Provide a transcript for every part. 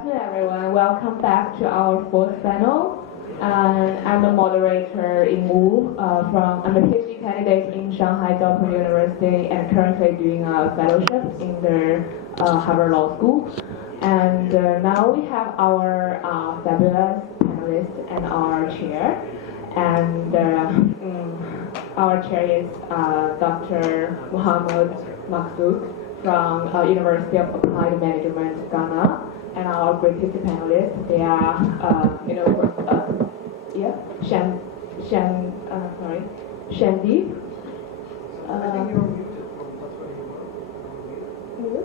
Hello everyone, welcome back to our fourth panel. I'm a moderator in Wu. I'm a PhD candidate in Shanghai Diaspora University and currently doing a fellowship in the Harvard Law School. And now we have our fabulous panelist and our chair. And our chair is Dr. Mohammed Maksoud from University of Applied Management, Ghana. And our greatest panelists, they are, Shandeep. I think you're muted from that's what you were.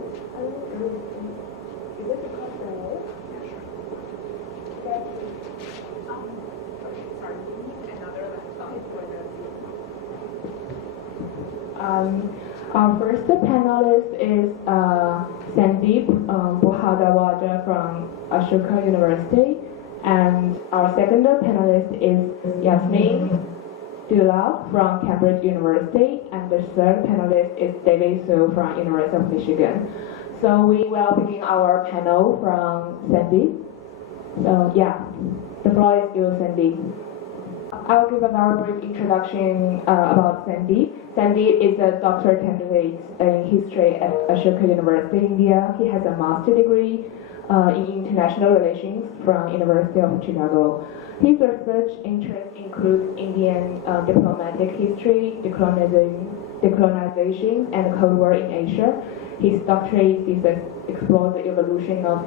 Is it because Yeah, sure. Sorry, we need another laptop for the Our first panelist is Sandeep Bohadawada from Ashoka University, and our second panelist is Yasmin Dula from Cambridge University, and the third panelist is David Su from University of Michigan. So we will begin our panel from Sandeep. So yeah, the floor is yours, Sandeep. I'll give a very brief introduction about Sandeep. Sandeep is a doctoral candidate in history at Ashoka University, India. He has a master's degree in international relations from University of Chicago. His research interests include Indian diplomatic history, decolonization, and Cold War in Asia. His doctorate thesis explores the evolution of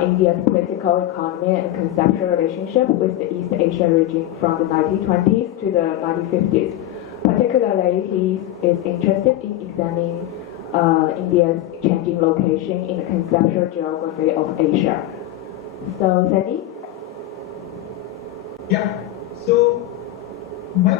India's political economy and conceptual relationship with the East Asia region from the 1920s to the 1950s. Particularly, he is interested in examining India's changing location in the conceptual geography of Asia. So, Sandy? Yeah. So my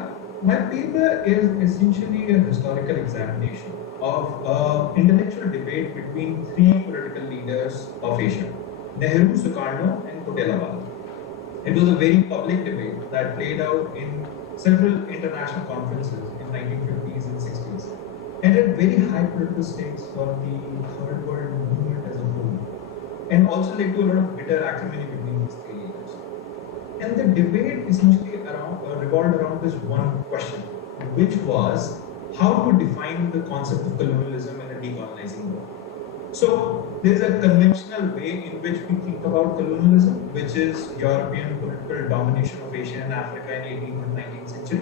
paper is essentially a historical examination of intellectual debate between three political leaders of Asia: Nehru, Sukarno, and Kotelawala. It was a very public debate that played out in several international conferences in 1950s and 60s, and had very high political stakes for the Third World movement as a whole, and also led to a lot of bitter acrimony between these three leaders. And the debate essentially revolved around this one question, which was how to define the concept of colonialism in a decolonizing world. So there's a conventional way in which we think about colonialism, which is European political domination of Asia and Africa in 18th and 19th century.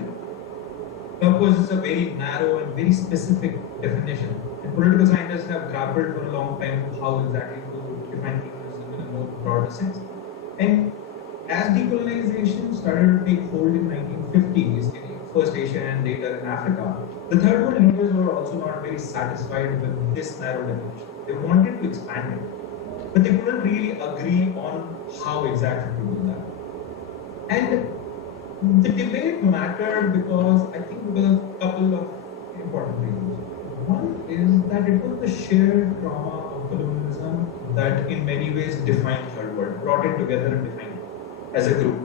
Of course, it's a very narrow and very specific definition, and political scientists have grappled for a long time how exactly to define colonialism in a more broader sense. And as decolonization started to take hold in 1950s in first Asia and later in Africa, the Third World leaders were also not very satisfied with this narrow definition. They wanted to expand it, but they couldn't really agree on how exactly to do that. And the debate mattered because of a couple of important reasons. One is that it was the shared trauma of colonialism that in many ways defined Third World, brought it together and defined it as a group.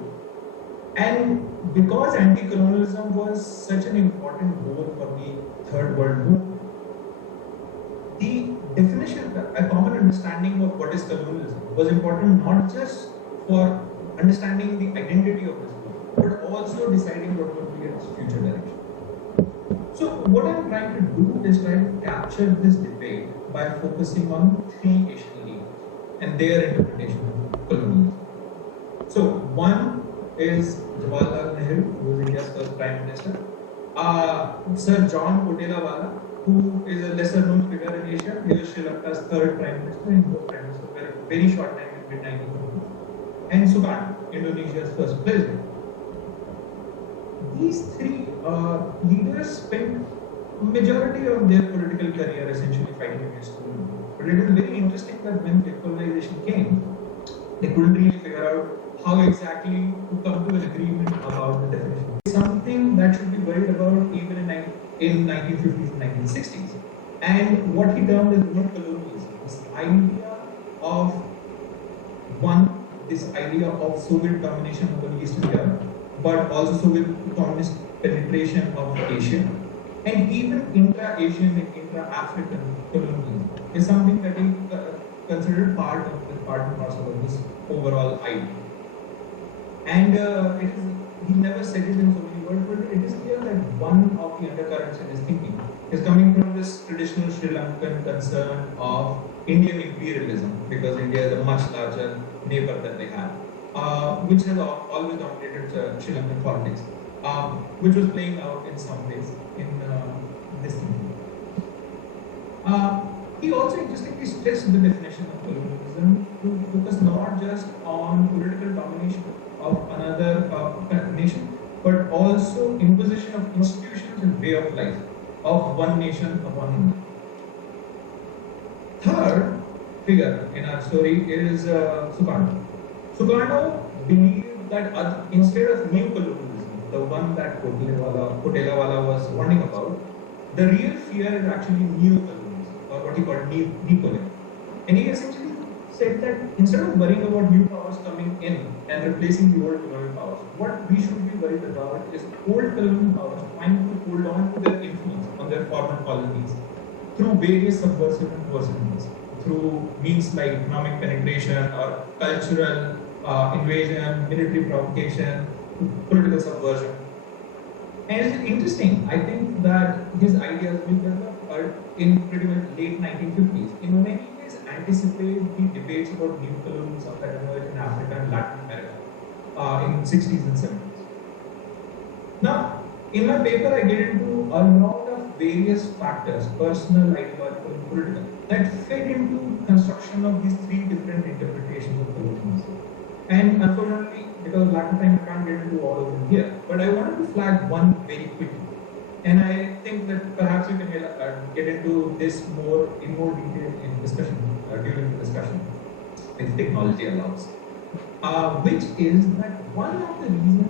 And because anti-colonialism was such an important goal for the Third World movement, the definition, a common understanding of what is colonialism was important not just for understanding the identity of this group, but also deciding what would be its future direction. So what I'm trying to do is try to capture this debate by focusing on three Asian leaders and their interpretation of colonialism. So one is Jawaharlal Nehru, who was India's first Prime Minister, Sir John Kotelawala, who is a lesser known figure in Asia. He was Sri Lanka's third Prime Minister, and both Prime Ministers were a very short time in mid-1950s, and Sukarno, Indonesia's first president. These three leaders spent majority of their political career essentially fighting against colonialism. But it is very interesting that when decolonization came, they couldn't really figure out how exactly to come to an agreement about the definition. It's something that should be worried about even in 1950s and 1960s. And what he termed as neo-colonialism, this idea of Soviet domination over Eastern Europe, but also Soviet communist penetration of Asia, and even intra-Asian and intra-African colonialism is something that is considered part of the part and parcel of this overall idea. And he never said it in so many words, but it is clear that one of the undercurrents in his thinking is coming from this traditional Sri Lankan concern of Indian imperialism, because India is a much larger neighbor that they have, which has always dominated Sri Lankan politics, which was playing out in some ways in this thinking. He also interestingly stressed the definition of colonialism to focus not just on political domination of another nation, but also imposition of institutions and way of life of one nation upon another. Third figure in our story is Sukarno. Sukarno believed that instead of new colonialism, the one that Kotelawala was warning about, the real fear is actually new colonialism, or what he called neocolonialism. And he essentially said that instead of worrying about new powers coming in and replacing the old colonial powers, what we should be worried about is old colonial powers trying to hold on to their influence on their former colonies through various subversive and coercive means, through means like economic penetration or cultural invasion, military provocation, political subversion. And it's interesting, I think that his ideas will develop in pretty much late 1950s. In many ways, anticipate the debates about new colonialism that emerged in Africa and Latin America in 60s and 70s. Now, in my paper, I get into a lot of various factors, personal, ideological, and political, that fit into construction of these three different interpretations of colonialism. And unfortunately, because of lack of time, I can't get into all of them here. But I wanted to flag one very quickly. And I think that perhaps you can get into this in more detail in discussion, during the discussion, if technology allows. Which is that one of the reasons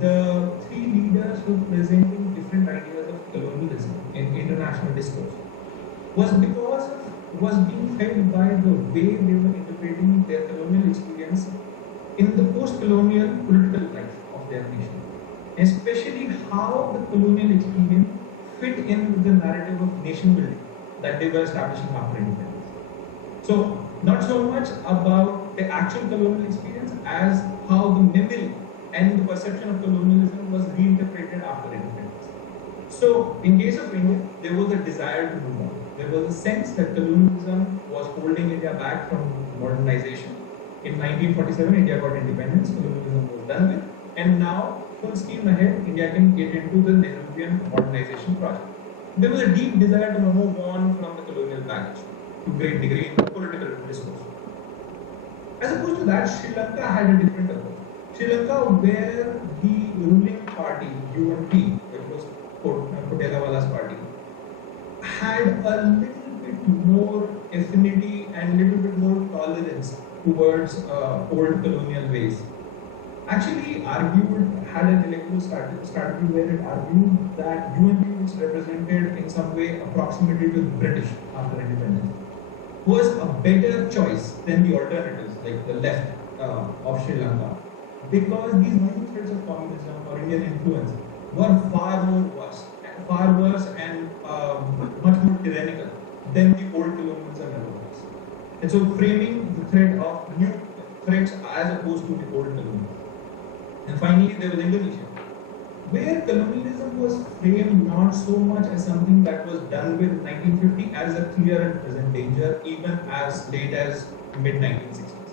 the three leaders were presenting different ideas of colonialism in international discourse was because was being fed by the way they were interpreting their colonial experience in the post-colonial political life of their nation, especially how the colonial experience fit in with the narrative of nation building that they were establishing after independence. So, not so much about the actual colonial experience as how the memory and the perception of colonialism was reinterpreted after independence. So, in case of India, there was a desire to move on. There was a sense that colonialism was holding India back from modernization. In 1947, India got independence, colonialism was done with, and now, full steam ahead, India can get into the Nehruvian modernization project. There was a deep desire to move on from the colonial baggage to a great degree in the political discourse. As opposed to that, Sri Lanka had a different approach. Sri Lanka, where the ruling party, UNP, which was Kotelawala's party, had a little bit more affinity and a little bit more tolerance towards old colonial ways. Actually had an intellectual strategy where it argued that UNP, which represented in some way a proximity to the British after independence, was a better choice than the alternatives like the left of Sri Lanka, because these new threats of communism or Indian influence were far worse and much more tyrannical than the old colonialism ever was. And so framing the threat of new threats as opposed to the old colonialism. And finally, there was Indonesia, where colonialism was framed not so much as something that was done with 1950 as a clear and present danger, even as late as mid-1960s.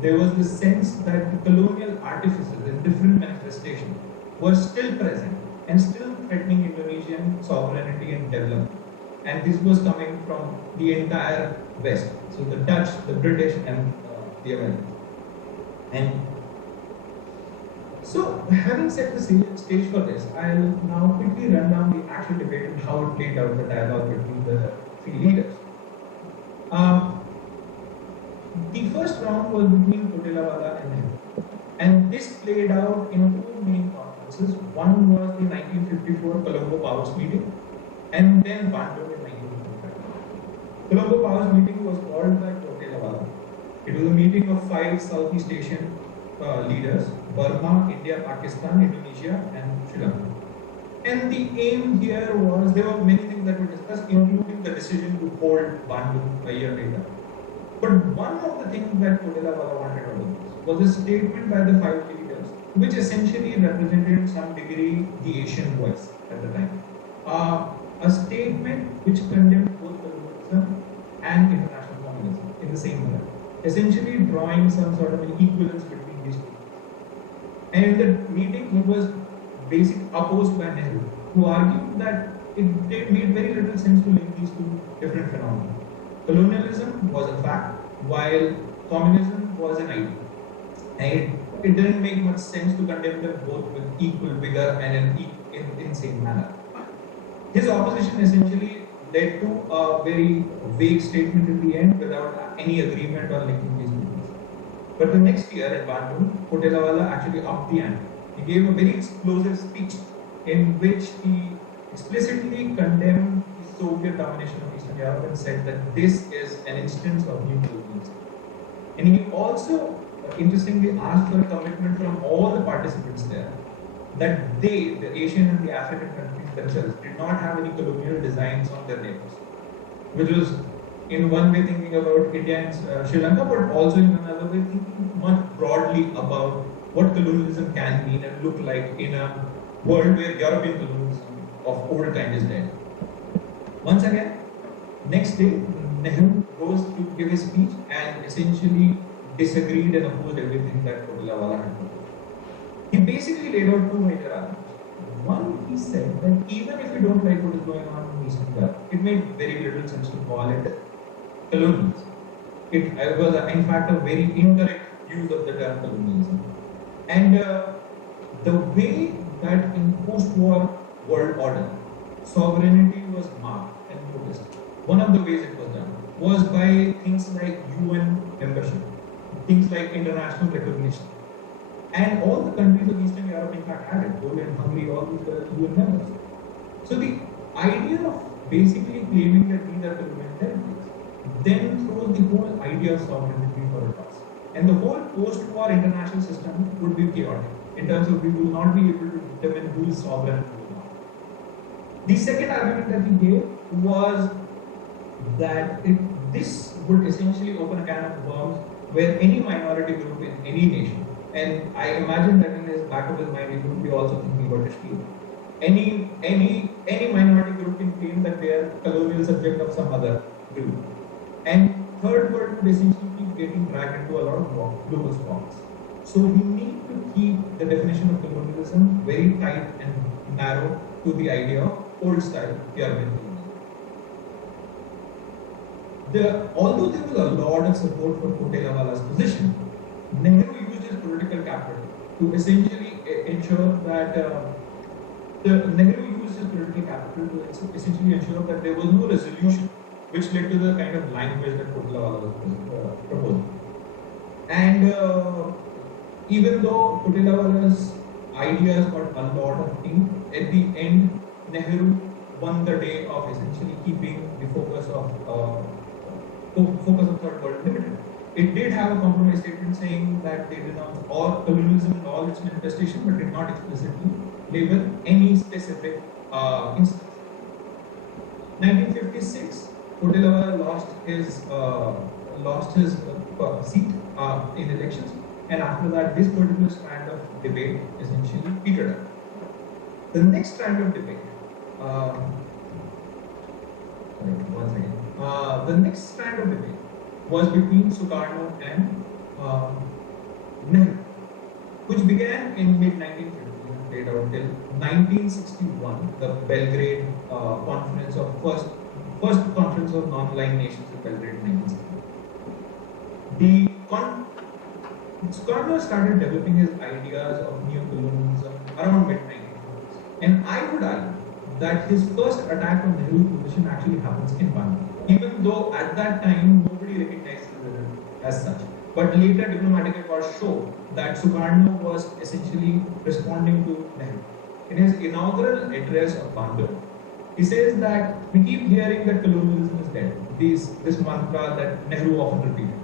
There was this sense that the colonial artifices in different manifestations were still present and still threatening Indonesian sovereignty and development. And this was coming from the entire West, so the Dutch, the British, and the Americans. And so, having set the stage for this, I'll now quickly run down the actual debate and how it played out, the dialogue between the three leaders. The first round was between Kotelawala and Nehru, and this played out in two main conferences. One was the 1954 Colombo Powers meeting, and then Bandung in 1955. Colombo Powers meeting was called by Kotelawala. It was a meeting of 5 Southeast Asian leaders: Burma, India, Pakistan, Indonesia, and Sri Lanka. And the aim here was, there were many things that were discussed, including the decision to hold Bandung a year later. But one of the things that Kotelawala wanted out of this was a statement by the five leaders, which essentially represented some degree the Asian voice at the time. A statement which condemned both colonialism and international communism in the same manner, essentially drawing some sort of an equivalence between these two. And in the meeting, he was basically opposed by Nehru, who argued that it made very little sense to link these two different phenomena. Colonialism was a fact, while communism was an idea. And it didn't make much sense to condemn them both with equal vigor and in same manner. His opposition essentially led to a very vague statement in the end without any agreement on linking these two things. But the next year at Bandung, Kotelawala actually upped the ante. He gave a very explosive speech in which he explicitly condemned the Soviet domination of Eastern Europe and said that this is an instance of new colonialism. And he also interestingly asked for a commitment from all the participants there that they, the Asian and the African countries themselves, did not have any colonial designs on their neighbors, which was in one way thinking about India and Sri Lanka, but also in another way thinking much broadly about what colonialism can mean and look like in a world where European colonialism of old kind is dead. Once again, next day, Nehru rose to give his speech and essentially disagreed and opposed everything that Kotelawala had proposed. He basically laid out two major arguments. One, he said that even if we don't like what is going on in Eastern Europe, it made very little sense to call it colonialism. It was, in fact, a very incorrect use of the term colonialism. And the way that in post-war world order, sovereignty was marked and noticed, one of the ways it was done was by things like UN membership, things like international recognition. And all the countries of Eastern Europe, in fact, had it. Poland, Hungary, all these were UN members. So the idea of basically claiming that these are colonial territories then throws the whole idea of sovereignty for a toss. And the whole post-war international system would be chaotic in terms of we will not be able to determine who is sovereign and who is not. The second argument that he gave was that this would essentially open a can of worms where any minority group in any nation, and I imagine that in his back of his mind he would be also thinking about Kashmir. Any minority group can claim that they are colonial subject of some other group. And third world would essentially keep getting dragged into a lot of global squabbles. So we need to keep the definition of colonialism very tight and narrow to the idea of old style European colonialism. Although there was a lot of support for Kotelawala's position, Nehru used his political capital to essentially ensure that there was no resolution, which led to the kind of language that Kotelawala was proposing. And even though Kotelawala's ideas got a lot of ink, at the end, Nehru won the day of essentially keeping the focus of Third World Limited. It did have a compromise statement saying that they denounced all colonialism and all its manifestation, but did not explicitly label any specific instance. 1956, Kotelawala lost his seat in elections, and after that, this particular strand of debate essentially petered out. The next strand of debate. The next strand of debate was between Sukarno and Nehru, which began in mid-1950s and played out till 1961, the Belgrade conference of first conference of non-aligned nations in Belgrade in 1960. Sukarno started developing his ideas of neo-colonialism around mid-1950s, and I would argue that his first attack on Nehru's position actually happens in Bandung, even though at that time nobody recognized it as such. But later diplomatic records show that Sukarno was essentially responding to Nehru. In his inaugural address of Bandung, he says that we keep hearing that colonialism is dead, this mantra that Nehru often repeated.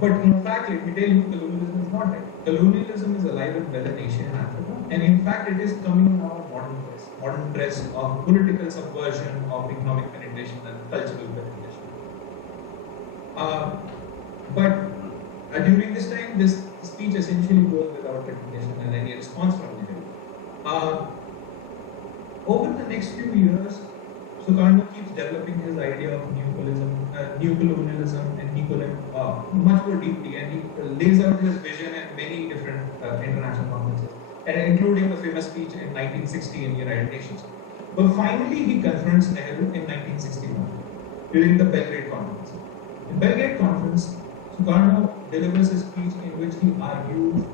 But in fact, let me tell you, colonialism is not dead. Colonialism is alive and well in Asia and Africa, and in fact, it is coming now modern dress of political subversion, of economic penetration and cultural penetration. But during this time, this speech essentially goes without recognition and any response from Nehru. Over the next few years, Sukarno keeps developing his idea of new colonialism and much more deeply, and he lays out his vision at many different international conferences, and including the famous speech in 1960 in the United Nations. But finally, he confronts Nehru in 1961 during the Belgrade Conference. In Belgrade Conference, Sukarno delivers a speech in which he argues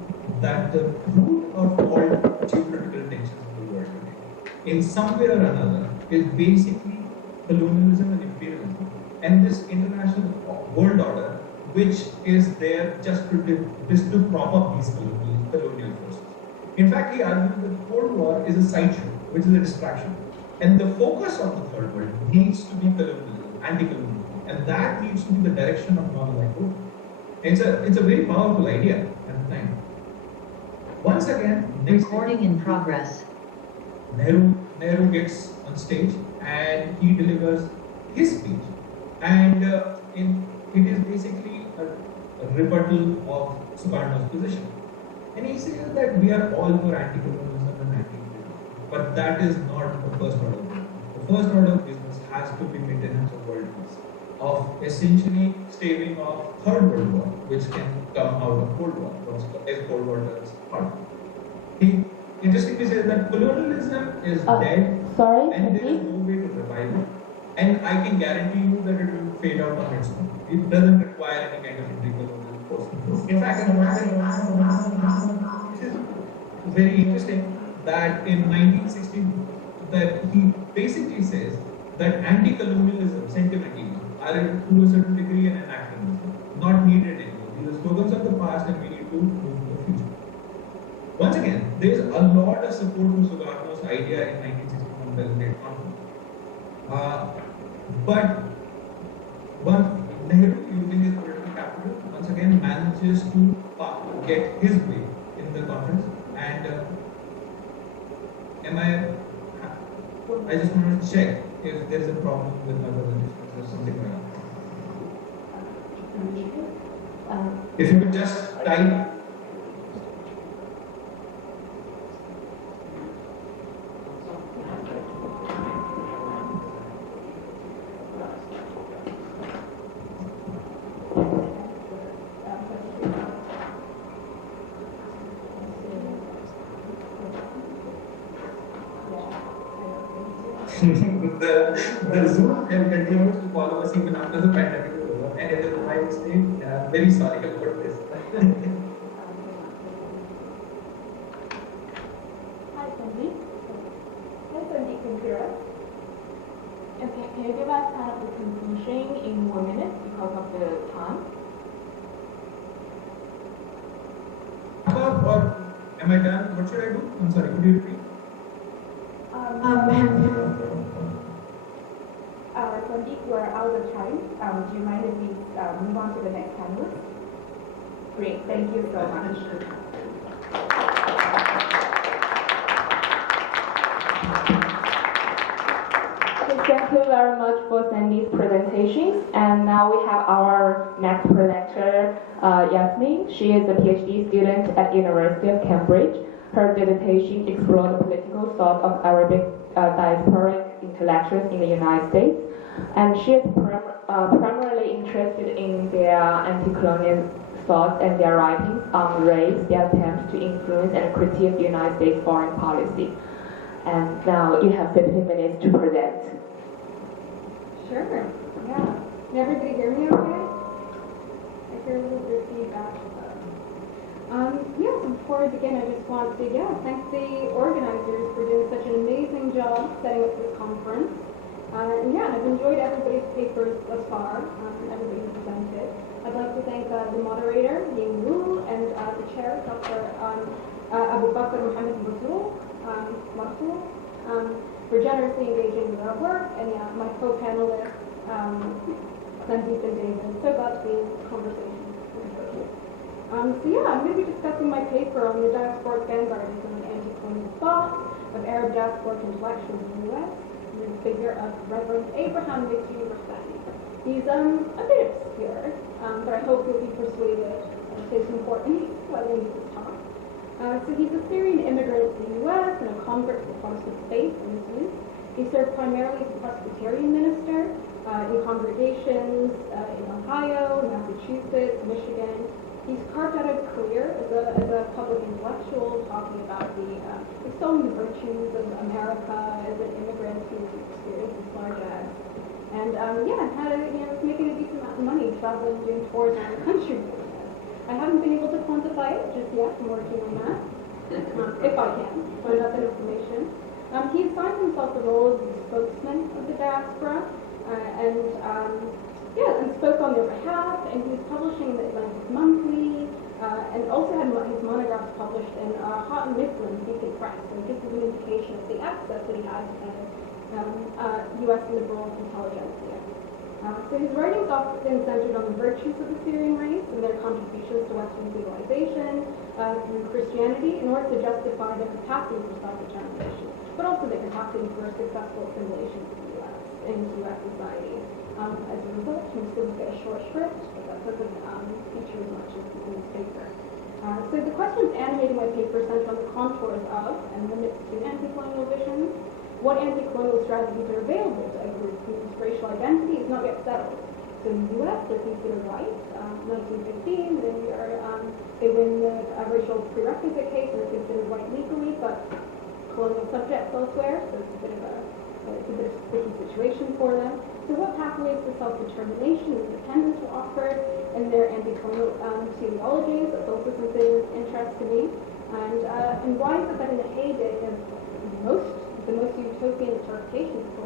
that the root of all geopolitical tensions in the world today, in some way or another, is basically colonialism and imperialism, and this international world order, which is there just to prop up these colonial forces. In fact, he argues that the Cold War is a sideshow, which is a distraction, and the focus of the third world needs to be colonialism, anti-colonialism, and that needs to be the direction of non-aligned growth. It's a very powerful idea at the time. Once again, Recording in progress. Nehru gets on stage and he delivers his speech, and it is basically a rebuttal of Sukarno's position. And he says that we are all for anti-colonialism and anti-imperialism, but that is not the first order of business. The first order of business has to be maintenance of world peace, of essentially staving off Third World War, which can come out of Cold War, if Cold War turns hot. He interestingly says that colonialism is dead, Sorry, and there is no way to revive it. And I can guarantee you that it will fade out on its own. It doesn't require any kind of anti-colonial force. In fact, this is very interesting that in 1960, that he basically says that anti-colonialism sentimentally are to a certain degree an anachronism, not needed anymore. These are slogans of the past, and we need to move to the future. Once again, there is a lot of support to Sukarno's idea in 1961 Belgrade Conference. But Nehru, using his political capital, once again manages to get his way in the conference. And I just want to check if there is a problem with my presentation or something like that. If you could just type. The Zoom continues to follow us even after the pandemic is over, and it is my mistake. I'm very sorry about this. Hi, Sandeep. Hi, Sandeep, can you hear us? Okay, can you give us kind of the conclusion in 1 minute because of the time? Or am I done? What should I do? I'm sorry, could you repeat? Sandeep, we're out of time. Do you mind if we move on to the next panelist? Great, thank you so much. Thank you very much for Sandy's presentations. And now we have our next presenter, Yasmin. She is a PhD student at University of Cambridge. Her dissertation explored the political thought of Arabic diasporic intellectuals in the United States. And she is primarily interested in their anti-colonial thoughts and their writings on race, their attempts to influence and critique the United States foreign policy. And now you have 15 minutes to present. Sure, yeah. Can everybody hear me okay? I hear a little bit of feedback. So before I begin, I just want to, thank the organizers for doing such an amazing job setting up this conference. I've enjoyed everybody's papers thus far, everybody who presented. I'd like to thank the moderator, Ying Wu, and the chair, Dr. Abu Bakr Mohammed Marsoul, for generously engaging with our work, and my co-panelists, Sandeep and David. So glad to be in this conversation. I'm going to be discussing my paper on the diasporic vanguardism and anti-colonial thought of Arab diasporic intellectuals in the U.S. in the figure of Reverend Abraham Mickey Rossetti. He's a bit here, but I hope you'll be persuaded of his importance by the end of this talk. So he's a Syrian immigrant to the U.S. and a convert to the Protestant faith in his youth. He served primarily as a Presbyterian minister in congregations in Ohio, Massachusetts, Michigan. He's carved out a career as a public intellectual, talking about extolling the virtues of America as an immigrant who experienced this large ads. And making a decent amount of money traveling, doing tours around the country doing this. I haven't been able to quantify it just yet. I'm working on that, if I can find out that information. He assigned himself the role of the spokesman of the Diaspora, and spoke on their behalf, and he was publishing the Atlantic Monthly, and also had his monographs published in Hot and Mifflin Beacon Press, and gives us an indication of the access that he had to U.S. liberal intelligentsia. So his writings often centered on the virtues of the Syrian race and their contributions to Western civilization through Christianity in order to justify their capacity for self-determination, but also their capacity for successful assimilation into U.S. society. As a result, he was going to get a short shrift, but that doesn't feature as much as in his paper. So the questions animating my paper center on the contours of and limits to anti-colonial visions. What anti-colonial strategies are available to a group whose racial identity is not yet settled? So in the U.S., they're considered white. 1915, they win the racial prerequisite case, and they're considered white legally, but colonial subjects elsewhere, so it's a bit of a sticky situation for them. So what pathways to self-determination and independence were offered in their anti-colonial teleologies? That's also something of interest to me. And why is it that in the heyday of the most utopian interpretations of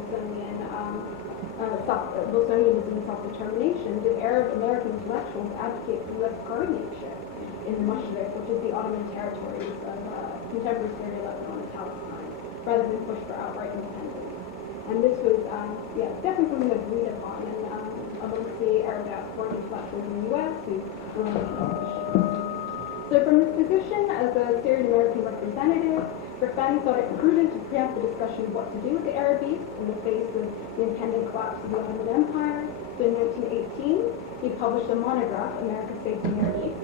Wilsonianism and self-determination, did Arab American intellectuals advocate for U.S. guardianship in the Mashriq, which is the Ottoman territories of contemporary Syria, Lebanon, and Palestine, rather than push for outright independence? And this was, definitely something that's agreed upon amongst the Arab diaspora intellectuals in the U.S. who were on the mission. So from his position as a Syrian American representative, Rafani thought it prudent to preempt the discussion of what to do with the Arab East in the face of the impending collapse of the Ottoman Empire. So in 1918, he published a monograph, America's Fate in the Near East,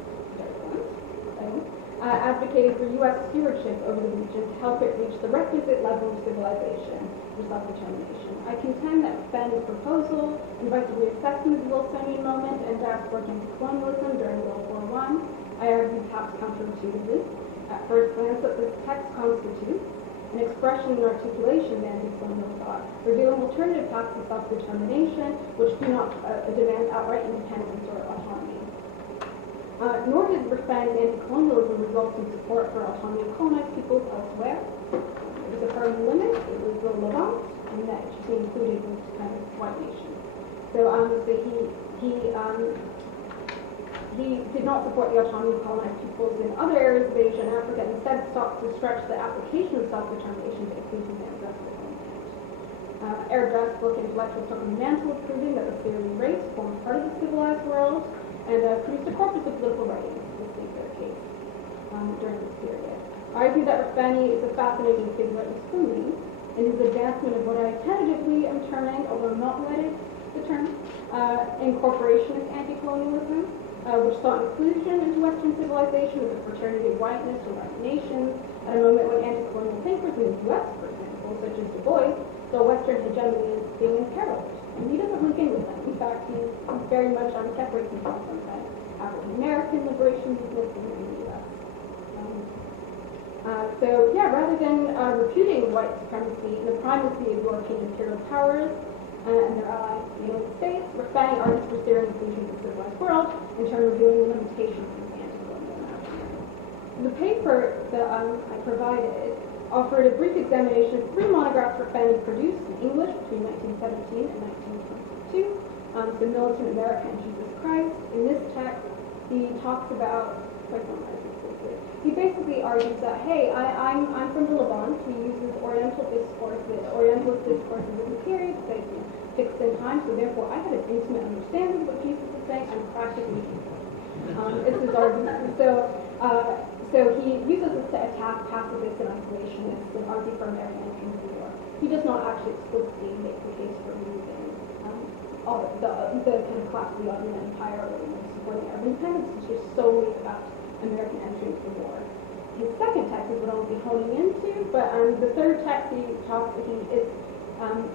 advocating for U.S. stewardship over the region to help it reach the requisite level of civilization for self-determination. I contend that Rafani's proposal invites a reassessment of the Wilsonian moment and diasporic anti-colonialism during World War I. I argue perhaps counterintuitively. At first glance, that this text constitutes an expression and articulation of anti-colonial thought, revealing alternative paths of self-determination which do not demand outright independence or autonomy. Nor did Rafani's anti-colonialism result in support for autonomy of colonized peoples elsewhere. It was a firm limit, it was the Levant, and that it should be included in kind of white nation. So he did not support the autonomy of colonized peoples in other areas of Asia and Africa, and instead sought to stretch the application of self-determination to include his ancestral homeland. Arab diasporic intellectuals took on the mantle of proving that the Syrian race formed part of the civilized world, and produced a corpus of political writings to state their case during this period. I argue that Rafani is a fascinating figure at Mussolini in his advancement of what I tentatively am terming, although I'm not wedded to the term, incorporationist anti-colonialism, which sought inclusion into Western civilization with the fraternity of whiteness or white nations, at a moment when anti-colonial thinkers in the U.S., for example, such as Du Bois, saw Western hegemony as being imperiled. And he doesn't link in with them. In fact, he's very much separates himself from that African-American liberation movement in the U.S. Rather than repudiating white supremacy and the primacy of European imperial powers and their allies, the United States, Rafani argues for Syrian inclusion in the civilized world, in turn revealing the limitations of the anti-colonial narrative. The paper that I provided offered a brief examination of 3 monographs Rafani produced in English between 1917 and 1922, The Militant America and Jesus Christ. In this text, he talks about, he basically argues that, hey, I'm from the Levant, he uses Oriental discourse, the Orientalist discourses in the period, say, fixed in time, so therefore I had an intimate understanding of what Jesus was saying, I'm practically Jesus. It's his argument. So he uses this to attack pacifists and isolationists and argue for American entry into the war. He does not actually explicitly make the case for removing the kind of collapse of the Ottoman Empire or supporting Arab independence is just solely about American entry into the war. His second text is what I'll be honing into, but the third text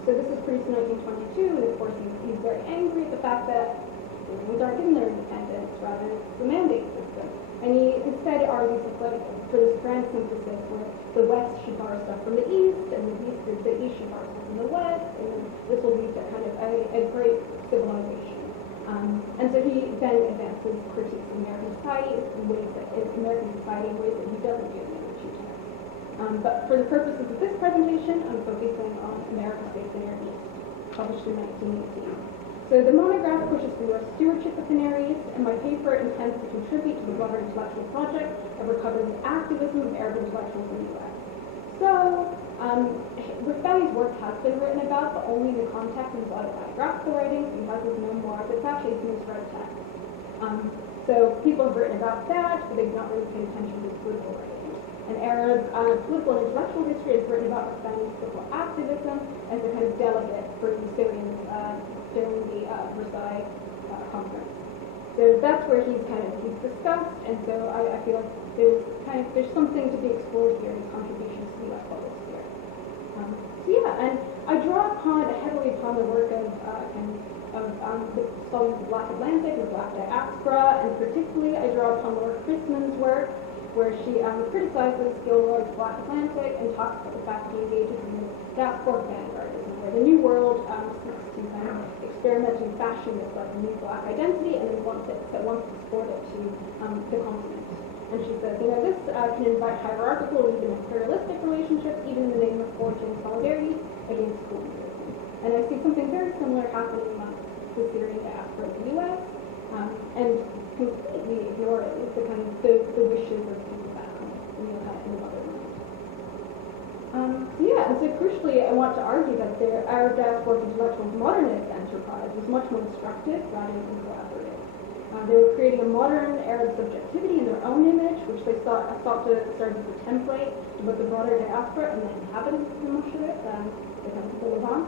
so this is produced in 1922, and of course he's very angry at the fact that Americans aren't given their independence, rather the mandate system. And he instead argues for this grand synthesis where the West should borrow stuff from the East, and the East should borrow stuff from the West, and this will lead to kind of a great civilization. And so he then advances critiques of American society in ways that he doesn't do in the other two texts. But for the purposes of this presentation, I'm focusing on America's Faith in the Near East, published in 1918. So the monograph pushes for U.S. stewardship of the Near East, and my paper intends to contribute to the broader intellectual project of recovering the activism of Arab intellectuals in the U.S. So, Rafani's work has been written about, but only in the context of his autobiographical writings. He has his memoir, but it's actually his misread text. So people have written about that, but they've not really paid attention to his political writings. And Arab political and intellectual history is written about Rafani's political activism as a kind of delegate for the Syrians during the Versailles conference. So that's where he's discussed, and so I feel like there's something to be explored here in his contributions to the U.S. public sphere. So yeah, and I draw heavily upon the work of the scholars of the Black Atlantic, the Black Diaspora, and particularly I draw upon Laura Christman's work, where she criticizes Gilroy's Black Atlantic and talks about the fact that he engages in the diaspora vanguardism, where the New World seeks to kind of experiment in fashion with like a new Black identity, and then wants to export it to the continent. And she says, this can invite hierarchical or even imperialistic relationships, even in the name of forging solidarity against colonialism. And I see something very similar happening amongst the Syrian diaspora of the U.S. And completely ignoring the wishes of people back home in the motherland. And so crucially, I want to argue that the Arab diaspora intellectuals' modernist enterprise was much more instructive rather than collaborative. They were creating a modern Arab subjectivity in their own image, which they sought to serve as a template to both the broader diaspora and the inhabitants of the Mashriq, the countries of Levant,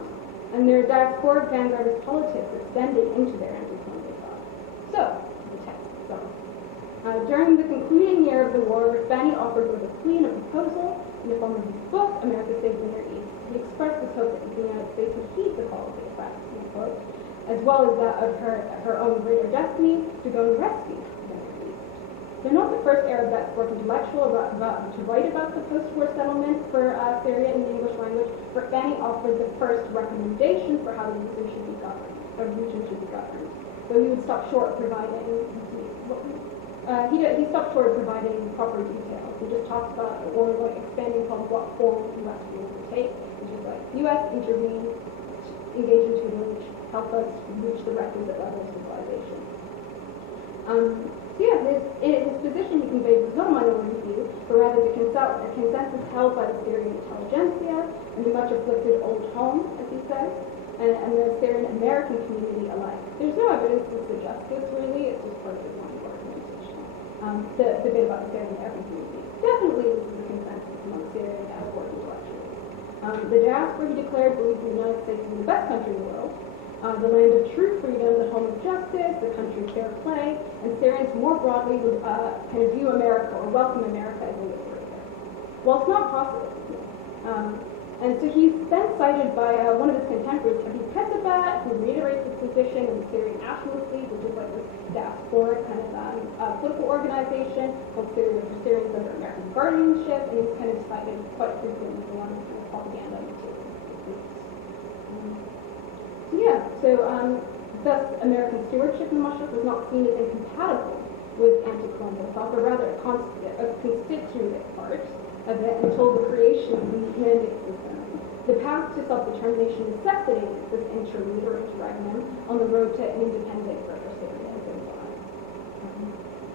and their diasporic vanguardist politics extended into their anti-colonial thought. So, the text itself. During the concluding year of the war, Rafani offered both a plea and a proposal in the form of his book, America's Faith in the Near East. He expressed his hope that the United States would heed the call of the effect, as well as that of her own greater destiny to go and rescue the Near East. They're not the first Arab diasporic intellectual to write about the post-war settlement for Syria in the English language. Rafani offered the first recommendation for how the region should be governed. Though he would stop short of providing he stopped short of providing proper details. He just talks about expanding upon what form the U.S. rules would take, which is like U.S. intervene, engage in tutelage, help us reach the requisite level of civilization. His position he conveys is not a minority view, but rather the consensus held by the Syrian intelligentsia and the much afflicted old home, as he says, and the Syrian American community alike. There's no evidence to suggest this really, it's just part of his own organization. The bit about the Syrian American community. Definitely this is the consensus among Syrian diasporic intellectuals. The diaspora, he declared, believes the United States is the best country in the world, the land of true freedom, the home of justice, the country of fair play, and Syrians more broadly would view America or welcome America as a liberator. Well, it's not possible. And so he's then cited by one of his contemporaries, Habib Ketebat, who reiterates his position in the Syrian Nationalist League, which is like this diasporic political organization called Syrians under American guardianship, and he's cited quite frequently for one propaganda material. Thus American stewardship in the Mashriq was not seen as incompatible with anti-colonial thought, but rather a constitutive part of it until the creation of the mandate system. The path to self-determination necessitated this interlude or interregnum on the road to an independent greater Syria and beyond.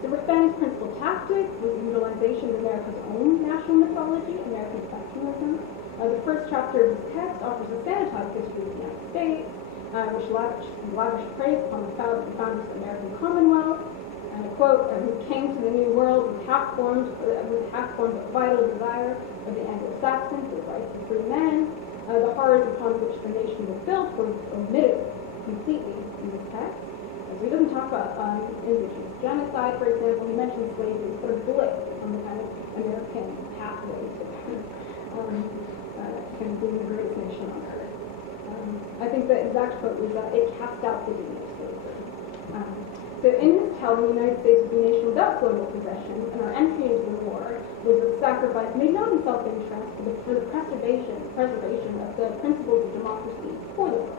The Rafani's principal tactic was the utilization of America's own national mythology, American exceptionalism. The first chapter of his text offers a sanitized history of the United States, which lavished praise upon the founders of the American Commonwealth. And I quote, who came to the New World with half-formed but vital desire of the Anglo-Saxons, the rights of free men. The horrors upon which the nation was built were omitted, completely in this text. So he doesn't talk about indigenous genocide, for example. He mentions slavery sort of blip on the kind of American pathway to kind of being the greatest nation on earth. I think the exact quote was that it cast out the demon of slavery. So in his telling, the United States was a nation without colonial possessions, and our entry into the war was a sacrifice made not in self-interest, but for the preservation of the principles of democracy for the world.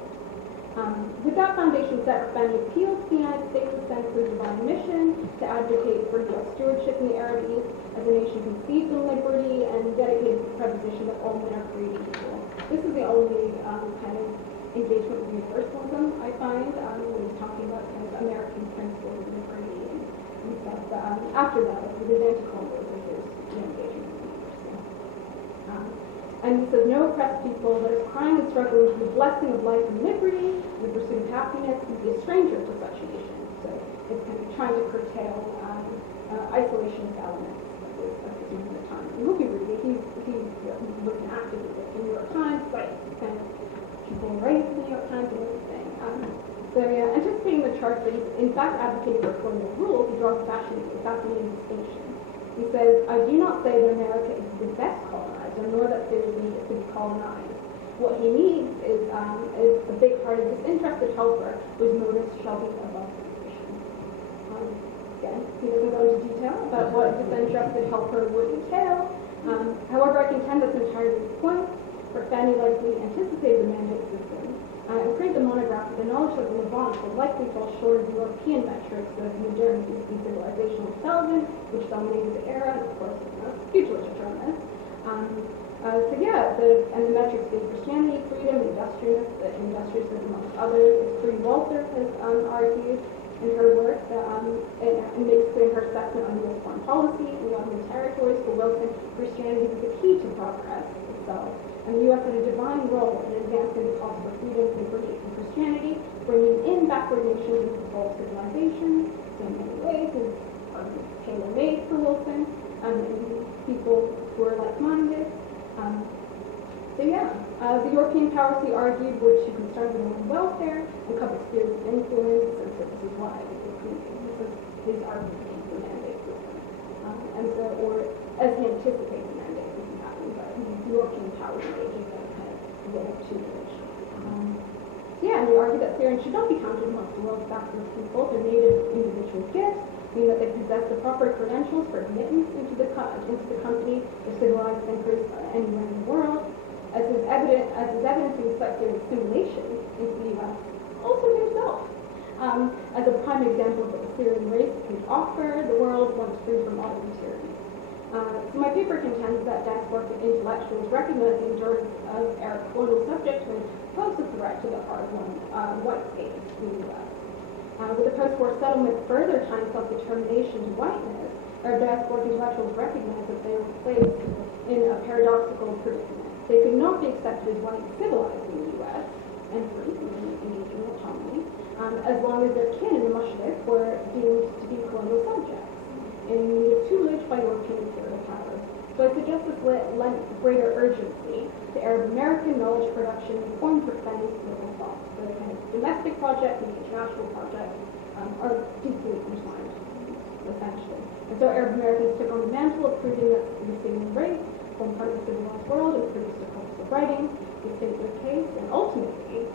With that foundation set, Fanny appealed to the United States' sense of divine mission to advocate for U.S. stewardship in the Arab East as a nation conceived in liberty and dedicated to the proposition that all men are created equal. This is the only kind of engagement with universalism, I find, when he's talking about kind of American principles of liberty and stuff. After that, with his anticolonialism, there's engagement with universalism. And he says, no oppressed people that is crying and struggling for the blessing of life and liberty, the pursuit of happiness, can be a stranger to such a nation. So it's kind of trying to curtail isolationist elements of his movement at the time. And looking really, he's working actively with the New York Times, like kind of people writing for the New York Times and everything. So yeah, anticipating the charge that he's in fact advocating for colonial rule, he draws a fascinating distinction. He says, I do not say that America is the best colonizer, nor that there is need to be colonized. What he needs is a big part of disinterested helper whose motives shall be above suspicion. Again, he doesn't go into detail about what disinterested helper would entail. However, I contend that's entirely the point, for Fanny likely anticipated the mandate system and created the monograph with the knowledge that the Levant will likely fall short of European metrics of modernity and civilizational development, which dominated the era, and of course, huge literature on this. And the metrics being Christianity, freedom, industriousm, amongst others. As Free Walter has argued in her work that it makes clear her assessment on U.S. foreign policy and the territories. For Wilson, Christianity is the key to progress itself. And the U.S. had a divine role in advancing the cause for freedom, liberty, and Christianity, bringing in backward nations into full civilization. So in many ways, is tailor-made for Wilson, and people who are like-minded. The European powers, he argued, were too concerned with their own welfare and covered spheres of influence, and so this is why this is his argument against the mandate system. Or as he anticipates the mandate system happening, but European powers engaging that kind of way too much. And we argue that Syrians should not be counted amongst the world's backward people. Their native individual gifts mean that they possess the proper credentials for admittance into the company of civilized thinkers anywhere in the world. As is evidencing secular assimilation into the U.S., also himself, as a prime example of what the Syrian race could offer the world once free from modern tyranny. So my paper contends that diasporic intellectuals recognize the endurance of Arab colonial subjecthood pose a threat to the hard-won white state in the U.S. With the post-war settlement further tying self-determination to whiteness, Arab diasporic intellectuals recognize that they were placed in a paradoxical predicament. They could not be accepted as white and civilized in the U.S. and free from engaging autonomy, as long as their kin in the Mashriq were deemed to be colonial subjects in need of tutelage by European imperial powers. So I suggest this lent greater urgency to Arab American knowledge production informed for Fanny's political thought. So the kind of domestic project and the international project are deeply intertwined, essentially. And so Arab Americans took on the mantle of proving that the Syrian race formed part of the civilized world and produced a culture of writing, to state their case, and ultimately,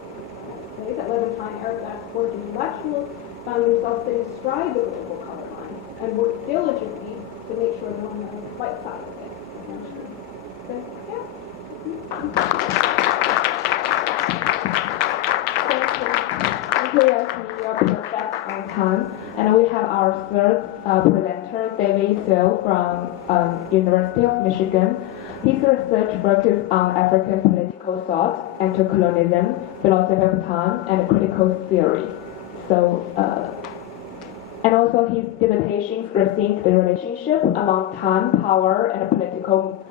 that Levantine Arab diasporic intellectuals found themselves sitting astride the global color line and worked diligently to make sure they're on the right side of it, essentially. So, yeah. Thank you, Yasmin. You are perfect on time. And we have our third presenter, David Sale from University of Michigan. His research focuses on African political thought, anticolonialism, philosophy of time, and critical theory. So, and also his dissertations rethink the relationship among time, power, and political